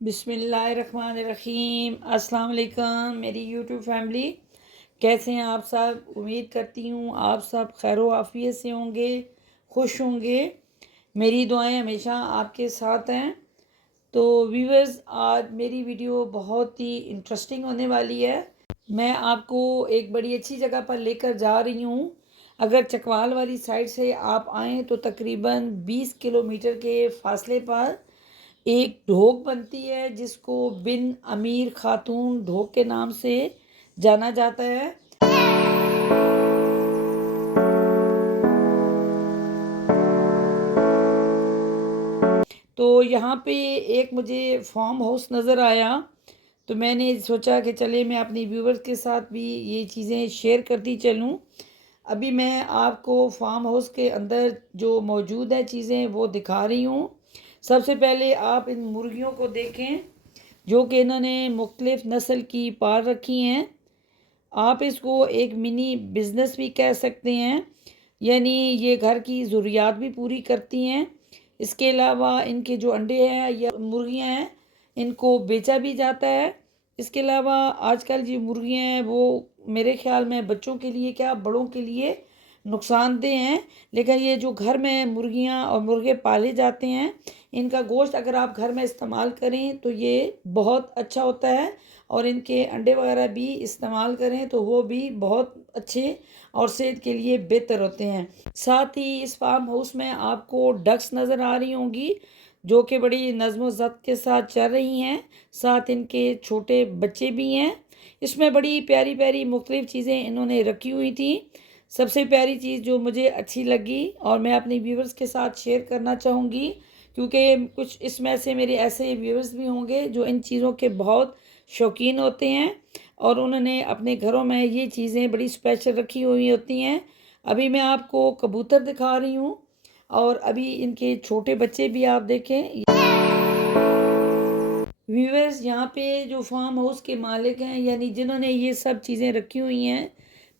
बिस्मिल्लाहिर्रहमानिर्रहीम। अस्सलाम वालेकुम मेरी यूट्यूब फैमिली, कैसे हैं आप सब। उम्मीद करती हूँ आप सब खैर आफियत से होंगे, खुश होंगे। मेरी दुआएं हमेशा आपके साथ हैं। तो व्यूअर्स, आज मेरी वीडियो बहुत ही इंटरेस्टिंग होने वाली है। मैं आपको एक बड़ी अच्छी जगह पर लेकर जा रही हूँ। अगर चकवाल वाली साइड से आप आएँ तो तकरीबन 20 किलोमीटर के फासले पर एक ढोक बनती है जिसको बिन अमीर खातून ढोक के नाम से जाना जाता है। तो यहाँ पे एक मुझे फार्म हाउस नज़र आया, तो मैंने सोचा कि चले मैं अपनी व्यूवर्स के साथ भी ये चीज़ें शेयर करती चलूँ। अभी मैं आपको फार्म हाउस के अंदर जो मौजूद है चीज़ें वो दिखा रही हूँ। सबसे पहले आप इन मुर्गियों को देखें जो कि इन्होंने मुख्तलिफ़ नस्ल की पाल रखी हैं। आप इसको एक मिनी बिज़नेस भी कह सकते हैं, यानी ये घर की ज़रूरियात भी पूरी करती हैं। इसके अलावा इनके जो अंडे हैं या मुर्गियां हैं, इनको बेचा भी जाता है। इसके अलावा आजकल जो मुर्गियां हैं वो मेरे ख्याल में बच्चों के लिए क्या बड़ों के लिए नुकसानदेह हैं। लेकिन ये जो घर में मुर्गियां और मुर्गे पाले जाते हैं, इनका गोश्त अगर आप घर में इस्तेमाल करें तो ये बहुत अच्छा होता है, और इनके अंडे वगैरह भी इस्तेमाल करें तो वो भी बहुत अच्छे और सेहत के लिए बेहतर होते हैं। साथ ही इस फार्म हाउस में आपको डक्स नज़र आ रही होंगी जो कि बड़ी नज़्म व ज़ब्त के साथ चल रही हैं। साथ इनके छोटे बच्चे भी हैं। इसमें बड़ी प्यारी प्यारी मुख्तलिफ़ चीज़ें इन्होंने रखी हुई थी। सबसे प्यारी चीज़ जो मुझे अच्छी लगी और मैं अपने व्यूवर्स के साथ शेयर करना चाहूँगी, क्योंकि कुछ इसमें से मेरे ऐसे व्यूवर्स भी होंगे जो इन चीज़ों के बहुत शौकीन होते हैं और उन्होंने अपने घरों में ये चीज़ें बड़ी स्पेशल रखी हुई होती हैं। अभी मैं आपको कबूतर दिखा रही हूँ और अभी इनके छोटे बच्चे भी आप देखें। व्यूअर्स, यहाँ पे जो फार्म हाउस के मालिक हैं यानी जिन्होंने ये सब चीज़ें रखी हुई हैं,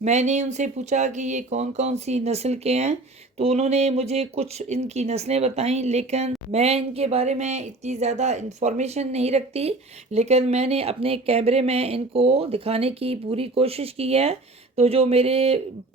मैंने उनसे पूछा कि ये कौन कौन सी नस्ल के हैं, तो उन्होंने मुझे कुछ इनकी नस्लें बताई। लेकिन मैं इनके बारे में इतनी ज़्यादा इंफॉर्मेशन नहीं रखती, लेकिन मैंने अपने कैमरे में इनको दिखाने की पूरी कोशिश की है। तो जो मेरे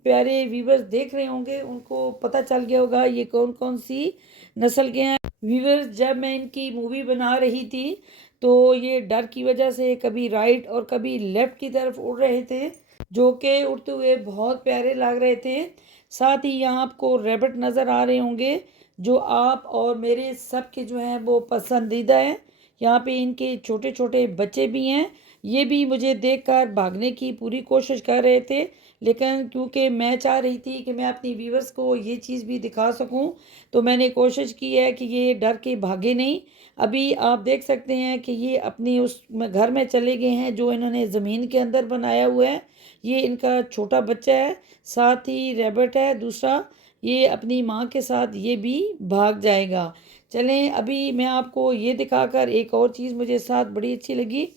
प्यारे व्यूवर्स देख रहे होंगे उनको पता चल गया होगा ये कौन कौन सी नस्ल के हैं। व्यूवर्स, जब मैं इनकी मूवी बना रही थी तो ये डर की वजह से कभी राइट और कभी लेफ़्ट की तरफ उड़ रहे थे, जो कि उड़ते हुए बहुत प्यारे लग रहे थे। साथ ही यहाँ आपको रैबिट नज़र आ रहे होंगे जो आप और मेरे सब के जो हैं वो पसंदीदा हैं। यहाँ पे इनके छोटे छोटे बच्चे भी हैं। ये भी मुझे देखकर भागने की पूरी कोशिश कर रहे थे, लेकिन क्योंकि मैं चाह रही थी कि मैं अपनी व्यूवर्स को ये चीज़ भी दिखा सकूं, तो मैंने कोशिश की है कि ये डर के भागे नहीं। अभी आप देख सकते हैं कि ये अपनी उस घर में चले गए हैं जो इन्होंने ज़मीन के अंदर बनाया हुआ है। ये इनका छोटा बच्चा है, साथ ही रैबिट है दूसरा। ये अपनी माँ के साथ ये भी भाग जाएगा। चलें, अभी मैं आपको ये दिखाकर एक और चीज़ मुझे साथ बड़ी अच्छी लगी।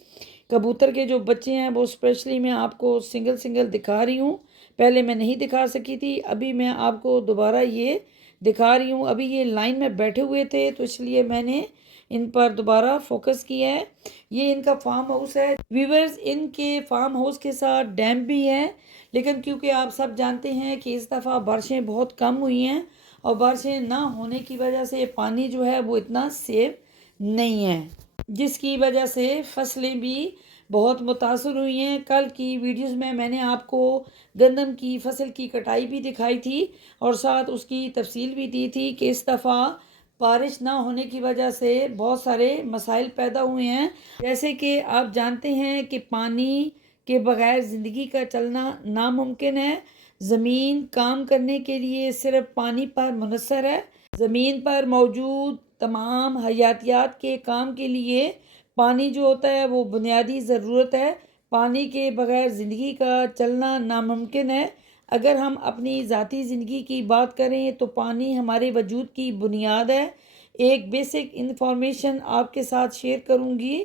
कबूतर के जो बच्चे हैं वो स्पेशली मैं आपको सिंगल सिंगल दिखा रही हूँ। पहले मैं नहीं दिखा सकी थी, अभी मैं आपको दोबारा ये दिखा रही हूँ। अभी ये लाइन में बैठे हुए थे तो इसलिए मैंने इन पर दोबारा फोकस किया है। ये इनका फार्म हाउस है। व्यूवर्स, इनके फार्म हाउस के साथ डैम भी है, लेकिन क्योंकि आप सब जानते हैं कि इस दफ़ा बारिशें बहुत कम हुई हैं और बारिशें ना होने की वजह से पानी जो है वो इतना सेफ नहीं है, जिसकी वजह से फसलें भी बहुत मुतासर हुई हैं। कल की वीडियोस में मैंने आपको गंदम की फसल की कटाई भी दिखाई थी और साथ उसकी तफसील भी दी थी कि इस दफ़ा बारिश ना होने की वजह से बहुत सारे मसाइल पैदा हुए हैं। जैसे कि आप जानते हैं कि पानी के बगैर ज़िंदगी का चलना नामुमकिन है। ज़मीन काम करने के लिए सिर्फ पानी पर मुनहसर है। ज़मीन पर मौजूद तमाम हयातियात के काम के लिए पानी जो होता है वो बुनियादी ज़रूरत है। पानी के बगैर ज़िंदगी का चलना नामुमकिन है। अगर हम अपनी ज़ाती ज़िंदगी की बात करें तो पानी हमारे वजूद की बुनियाद है। एक बेसिक इंफॉर्मेशन आपके साथ शेयर करूंगी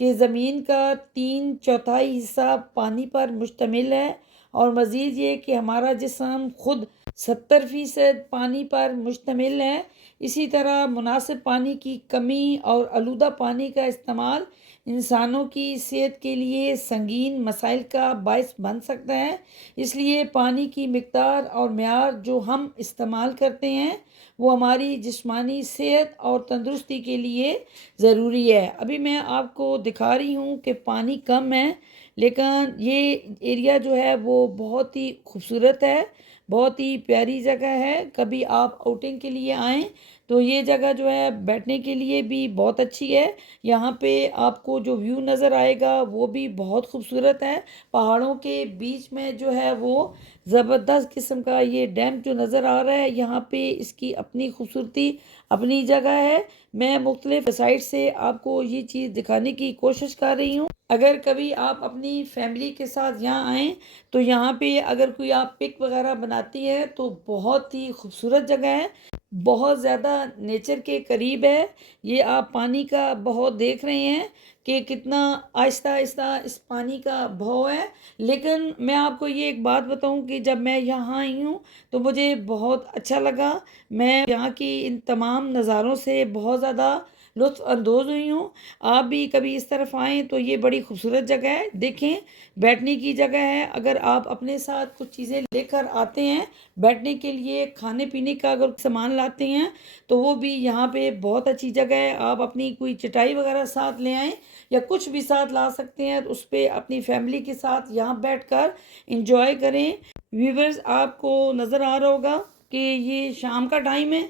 कि ज़मीन का 3/4 हिस्सा पानी पर मुश्तमिल है, और मज़ीद ये कि हमारा जिस्म खुद 70% पानी पर मुश्तमिल है। इसी तरह मुनासिब पानी की कमी और आलूदा पानी का इस्तेमाल इंसानों की सेहत के लिए संगीन मसाइल का बायस बन सकता है। इसलिए पानी की मिक़दार और म्यार जो हम इस्तेमाल करते हैं वो हमारी जिस्मानी सेहत और तंदुरुस्ती के लिए ज़रूरी है। अभी मैं आपको दिखा रही हूँ कि पानी कम है, लेकिन ये एरिया जो है वो बहुत ही खूबसूरत है, बहुत ही प्यारी जगह है। कभी आप आउटिंग के लिए आएँ तो ये जगह जो है बैठने के लिए भी बहुत अच्छी है। यहाँ पे आपको जो व्यू नज़र आएगा वो भी बहुत खूबसूरत है। पहाड़ों के बीच में जो है वो ज़बरदस्त किस्म का ये डैम जो नज़र आ रहा है, यहाँ पे इसकी अपनी खूबसूरती अपनी जगह है। मैं मुख्तलिफ साइड से आपको ये चीज़ दिखाने की कोशिश कर रही हूँ। अगर कभी आप अपनी फैमिली के साथ यहाँ आएँ तो यहाँ पे अगर कोई आप पिक वगैरह बनाती है तो बहुत ही खूबसूरत जगह है, बहुत ज़्यादा नेचर के करीब है। ये आप पानी का बहाव देख रहे हैं कि कितना आहिस्ता आहिस्ता इस पानी का बहाव है। लेकिन मैं आपको ये एक बात बताऊं कि जब मैं यहाँ आई हूँ तो मुझे बहुत अच्छा लगा। मैं यहाँ की इन तमाम नज़ारों से बहुत ज़्यादा लुत्फ़ अंदोज़ हुई हूँ। आप भी कभी इस तरफ आएँ तो ये बड़ी खूबसूरत जगह है। देखें, बैठने की जगह है। अगर आप अपने साथ कुछ चीज़ें लेकर आते हैं बैठने के लिए, खाने पीने का अगर सामान लाते हैं तो वो भी यहाँ पे बहुत अच्छी जगह है। आप अपनी कोई चटाई वगैरह साथ ले आएँ या कुछ भी साथ ला सकते हैं, तो उस पे अपनी फैमिली के साथ यहाँ बैठकर एंजॉय करें। व्यूवर्स, आपको नज़र आ रहा होगा कि ये शाम का टाइम है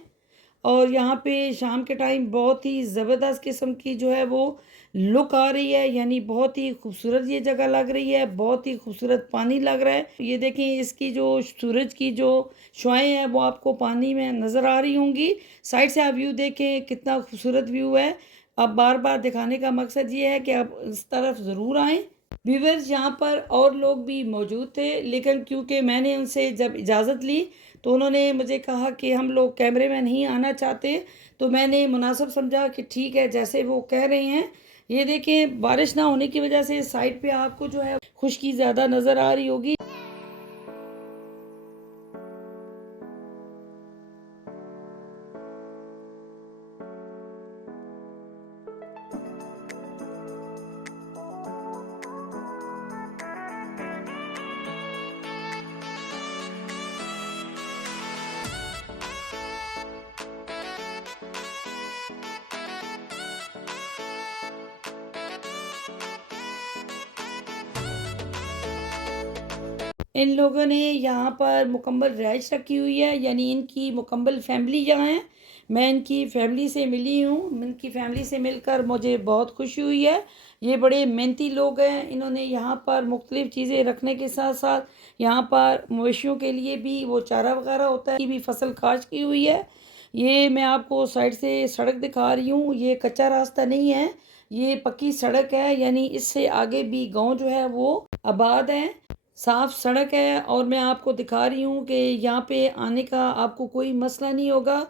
और यहाँ पे शाम के टाइम बहुत ही ज़बरदस्त किस्म की जो है वो लुक आ रही है, यानी बहुत ही खूबसूरत ये जगह लग रही है, बहुत ही खूबसूरत पानी लग रहा है। ये देखें, इसकी जो सूरज की जो शुआएं हैं वो आपको पानी में नज़र आ रही होंगी। साइड से आप व्यू देखें, कितना खूबसूरत व्यू है। अब बार बार दिखाने का मकसद ये है कि आप इस तरफ ज़रूर आएँ। व्यूवर्स, यहाँ पर और लोग भी मौजूद थे, लेकिन क्योंकि मैंने उनसे जब इजाज़त ली तो उन्होंने मुझे कहा कि हम लोग कैमरे में नहीं आना चाहते, तो मैंने मुनासिब समझा कि ठीक है, जैसे वो कह रहे हैं। ये देखें, बारिश ना होने की वजह से साइड पे आपको जो है खुश्की ज़्यादा नज़र आ रही होगी। इन लोगों ने यहाँ पर मुकम्मल रहाइश रखी हुई है, यानी इनकी मुकम्मल फैमिली यहाँ है। मैं इनकी फैमिली से मिली हूँ, इनकी फैमिली से मिलकर मुझे बहुत खुशी हुई है। ये बड़े मेहनती लोग हैं। इन्होंने यहाँ पर मुख्तलिफ़ चीज़ें रखने के साथ साथ यहाँ पर मवेशियों के लिए भी वो चारा वगैरह होता है, की भी फसल काश की हुई है। ये मैं आपको साइड से सड़क दिखा रही हूँ, ये कच्चा रास्ता नहीं है, ये पक्की सड़क है, यानी इससे आगे भी गांव जो है वो आबाद है, साफ सड़क है। और मैं आपको दिखा रही हूँ कि यहाँ पे आने का आपको कोई मसला नहीं होगा।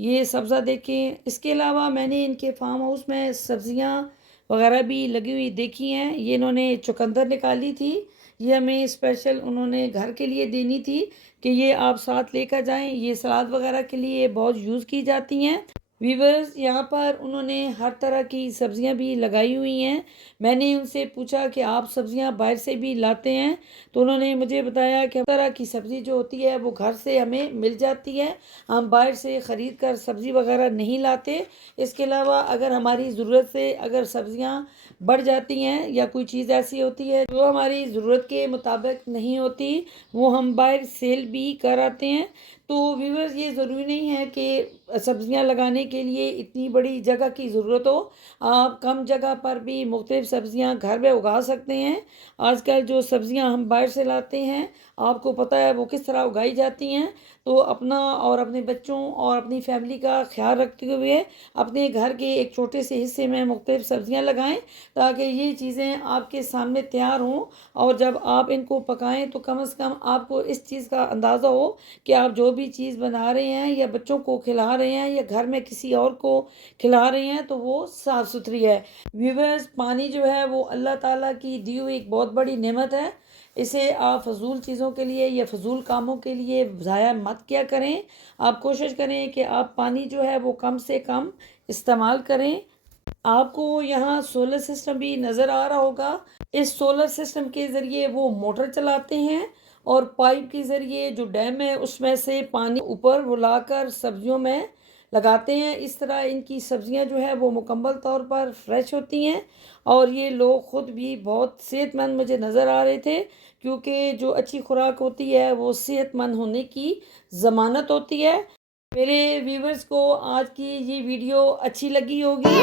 ये सब्ज़ा देखें। इसके अलावा मैंने इनके फार्म हाउस में सब्ज़ियाँ वगैरह भी लगी हुई देखी हैं। ये इन्होंने चुकंदर निकाली थी, ये हमें स्पेशल उन्होंने घर के लिए देनी थी कि ये आप साथ लेकर जाएं। ये सलाद वगैरह के लिए बहुत यूज़ की जाती हैं। वीवर्स, यहाँ पर उन्होंने हर तरह की सब्जियां भी लगाई हुई हैं। मैंने उनसे पूछा कि आप सब्जियां बाहर से भी लाते हैं, तो उन्होंने मुझे बताया कि हर तरह की सब्ज़ी जो होती है वो घर से हमें मिल जाती है, हम बाहर से ख़रीद कर सब्ज़ी वगैरह नहीं लाते। इसके अलावा अगर हमारी ज़रूरत से अगर सब्ज़ियां बढ़ जाती हैं या कोई चीज़ ऐसी होती है जो हमारी ज़रूरत के मुताबिक नहीं होती, वो हम बाहर सेल भी कर आते हैं। तो व्यूवर्स, ये ज़रूरी नहीं है कि सब्जियां लगाने के लिए इतनी बड़ी जगह की ज़रूरत हो। आप कम जगह पर भी मुख्तलिफ़ सब्जियां घर में उगा सकते हैं। आजकल जो सब्जियां हम बाहर से लाते हैं, आपको पता है वो किस तरह उगाई जाती हैं। तो अपना और अपने बच्चों और अपनी फैमिली का ख्याल रखते हुए अपने घर के एक छोटे से हिस्से में मुख्तलिफ़ सब्जियां लगाएं, ताकि ये चीज़ें आपके सामने तैयार हों और जब आप इनको पकाएं तो कम से कम आपको इस चीज़ का अंदाज़ा हो कि आप जो भी चीज़ बना रहे हैं या बच्चों को खिला रहे हैं या घर में किसी और को खिला रहे हैं तो वो साफ़ सुथरी है। व्यूवर्स, पानी जो है वो अल्लाह ताला की दी हुई एक बहुत बड़ी नेमत है। इसे आप फ़ज़ूल चीज़ों के लिए या फ़ज़ूल कामों के लिए ज़ाया मत किया करें। आप कोशिश करें कि आप पानी जो है वो कम से कम इस्तेमाल करें। आपको यहाँ सोलर सिस्टम भी नज़र आ रहा होगा। इस सोलर सिस्टम के ज़रिए वो मोटर चलाते हैं और पाइप के ज़रिए जो डैम है उसमें से पानी ऊपर वो लाकर सब्जियों में लगाते हैं। इस तरह इनकी सब्जियां जो है वो मुकम्मल तौर पर फ्रेश होती हैं और ये लोग ख़ुद भी बहुत सेहतमंद मुझे नज़र आ रहे थे, क्योंकि जो अच्छी खुराक होती है वो सेहतमंद होने की ज़मानत होती है। मेरे व्यूवर्स को आज की ये वीडियो अच्छी लगी होगी।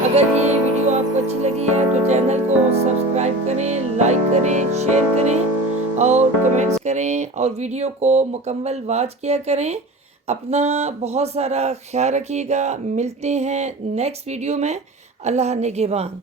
अगर ये वीडियो आपको अच्छी लगी है तो चैनल को सब्सक्राइब करें, लाइक करें, शेयर करें और कमेंट्स करें और वीडियो को मुकम्मल वॉच किया करें। अपना बहुत सारा ख्याल रखिएगा। मिलते हैं नेक्स्ट वीडियो में। अल्लाह निगहबान।